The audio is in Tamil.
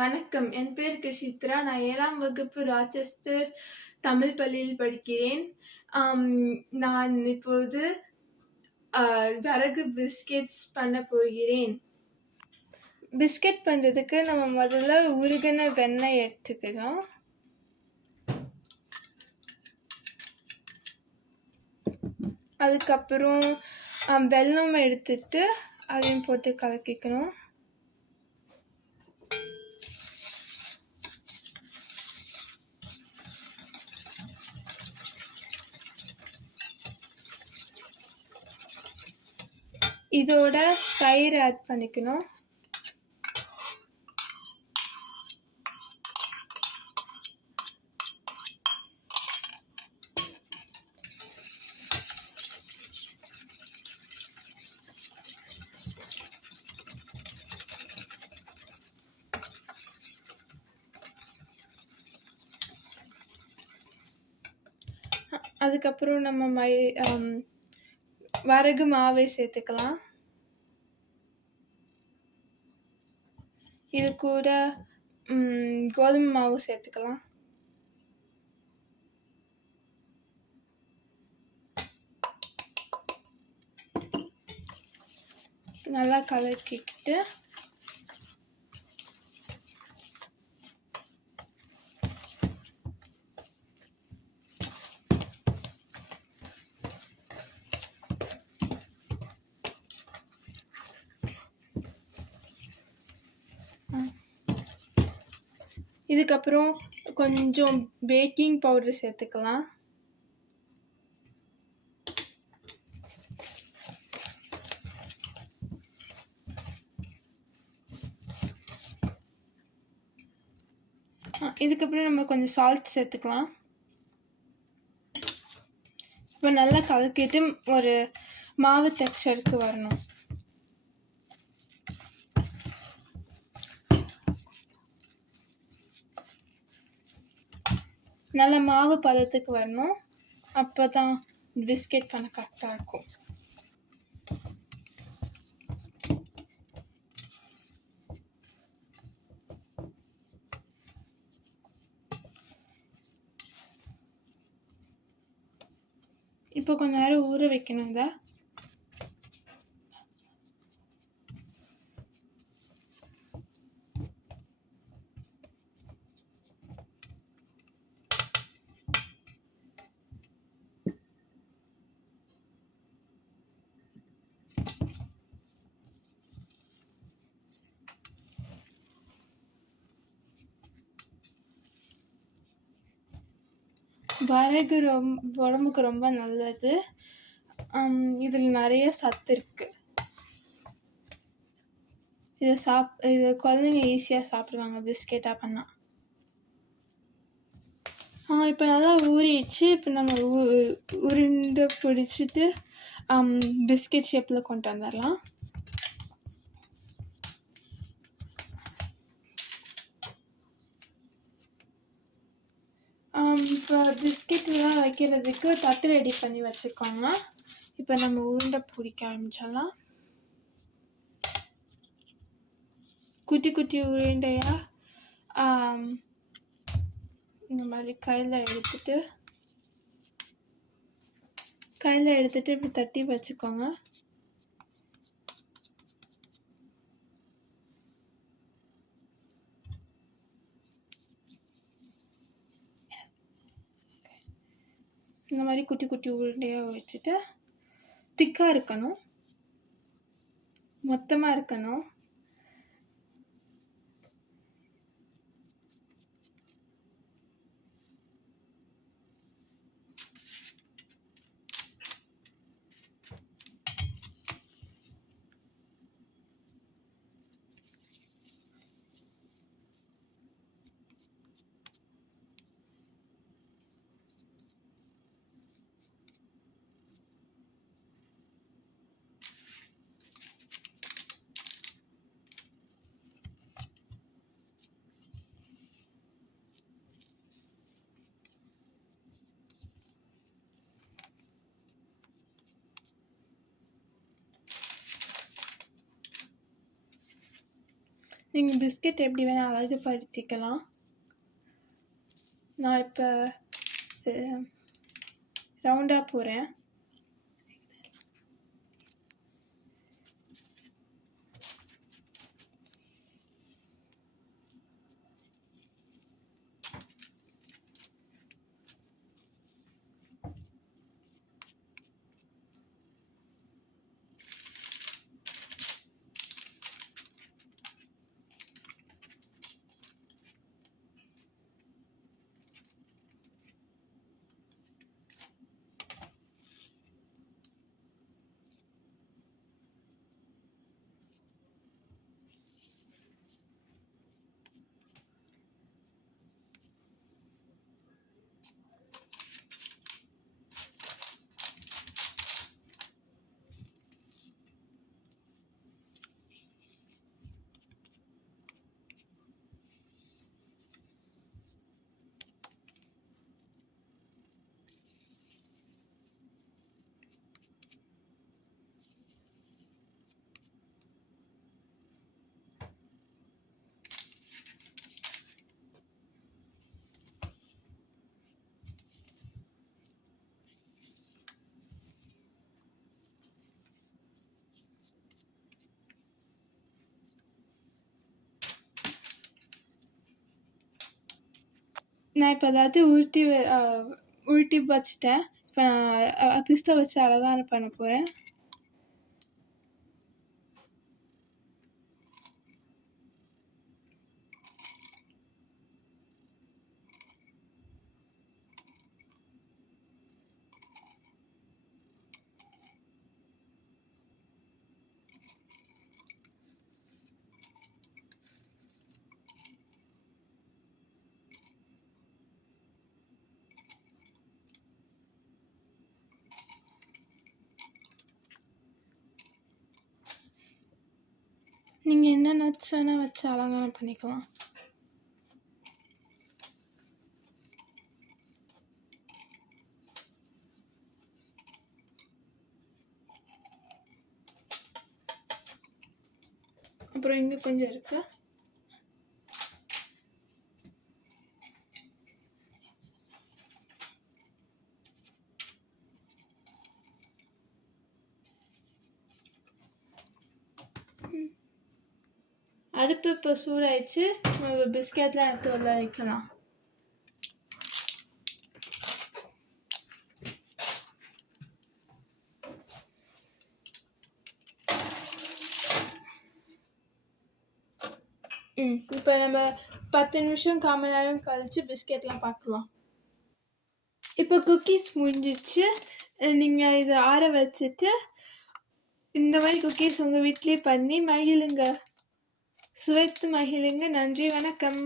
வணக்கம். என் பெயர் கிருஷித்ரா. நான் 7ஆம் வகுப்பு ராச்செஸ்டர் தமிழ் பள்ளியில் படிக்கிறேன். நான் இப்போது வரகு பிஸ்கெட்ஸ் பண்ண போகிறேன். பிஸ்கெட் பண்ணுறதுக்கு நம்ம முதல்ல உருகின வெண்ணெய் எடுத்துக்கிறோம். அதுக்கப்புறம் வெல்லம் எடுத்துட்டு அதையும் போட்டு கலக்கிக்கணும். இதோட தயிர் ஆட் பண்ணிக்கணும். அதுக்கப்புறம் நம்ம வரகு மாவை சேர்த்துக்கலாம். இது கூட கோதுமை மாவு சேர்த்துக்கலாம். நல்லா கலக்கிக்கிட்டு இதுக்கப்புறம் கொஞ்சம் பேக்கிங் பவுடர் சேர்த்துக்கலாம். இதுக்கப்புறம் நம்ம கொஞ்சம் சால்ட் சேர்த்துக்கலாம். இப்போ நல்லா கலக்கிட்டு ஒரு மாவு டெக்ஸ்சருக்கு வரணும். நல்ல மாவு பதத்துக்கு வரணும். அப்போ தான் பிஸ்கெட் பண்ண கரெக்டாக இருக்கும். இப்போ கொஞ்ச நேரம் ஊற வைக்கணும். இதை வரகு உடம்புக்கு ரொம்ப நல்லது. இதில் நிறைய சத்து இருக்கு. இதை குழந்தைங்க ஈஸியாக சாப்பிடுவாங்க பிஸ்கெட்டாக பண்ணால். இப்போ நல்லா ஊறிடுச்சு. இப்போ நம்ம உருண்டை பிடிச்சிட்டு பிஸ்கெட் ஷேப்பில் கொண்டு வந்துடலாம். இப்போ பிஸ்கெட்லாம் வைக்கிறதுக்கு தட்டு ரெடி பண்ணி வச்சுக்கோங்க. இப்போ நம்ம உருண்டை பிடிக்க ஆரம்பிச்சிடலாம். குட்டி குட்டி உருண்டையாக இந்த மாதிரி கையில் எடுத்துட்டு இப்படி தட்டி வச்சுக்கோங்க. இந்த மாதிரி குட்டி குட்டி உருண்டையாக வச்சுட்டு திக்காக இருக்கணும், மொத்தமாக இருக்கணும். நீங்கள் பிஸ்கெட் எப்படி வேணால் அழகுபடுத்திக்கலாம். நான் இப்போ ரவுண்டாக போகிறேன். நான் இப்போ எல்லாத்தையும் உருட்டி வச்சுட்டேன். இப்போ நான் பிஸ்தா வச்சு அழகான பண்ண போகிறேன். நீங்கள் என்ன நட்ஸ் வேணால் வச்சு அலங்காரம் பண்ணிக்கலாம். அப்புறம் இங்கே கொஞ்சம் இருக்கு. அடுப்பு இப்போ சூடாயிடுச்சு. பிஸ்கெட்லாம் எடுத்து உள்ள வைக்கலாம். இப்போ நம்ம 10 நிமிஷம் 1/4 மணி நேரம் கழிச்சு பிஸ்கெட்லாம் பார்க்கலாம். இப்போ குக்கீஸ் முடிஞ்சிடுச்சு. நீங்கள் இதை ஆற வச்சுட்டு இந்த மாதிரி குக்கீஸ் உங்கள் வீட்லேயே பண்ணி மகிழுங்க. சுவைத்து மகிழுங்க. நன்றி, வணக்கம்.